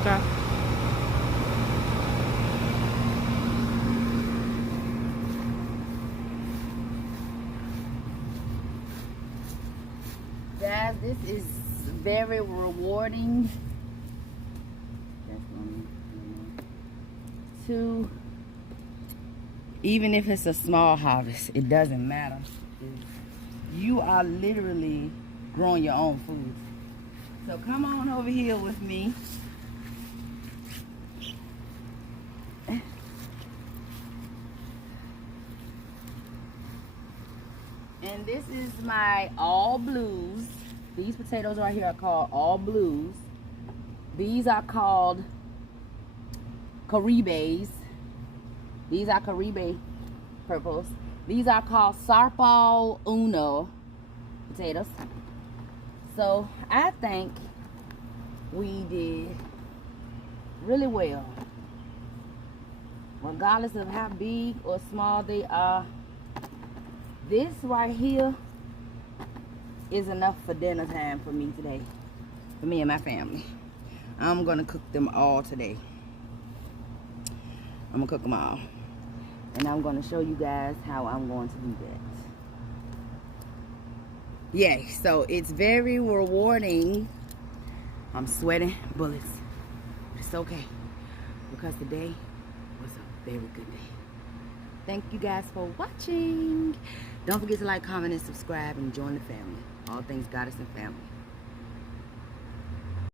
Okay. Guys, this is very rewarding to, even if it's a small harvest, it doesn't matter. You are literally growing your own food. So come on over here with me. And this is my all blues. These potatoes right here are called all blues. These are called Caribes. These are Caribe purples. These are called Sarpo Uno potatoes. So I think we did really well. Regardless of how big or small they are, this right here is enough for dinner time for me today. For me and my family. I'm gonna cook them all today. I'm gonna cook them all. And I'm gonna show you guys how I'm going to do that. Yay, so it's very rewarding. I'm sweating bullets. But it's okay. Because today was a very good day. Thank you guys for watching. Don't forget to like, comment, and subscribe and join the family. All things Goddess and family.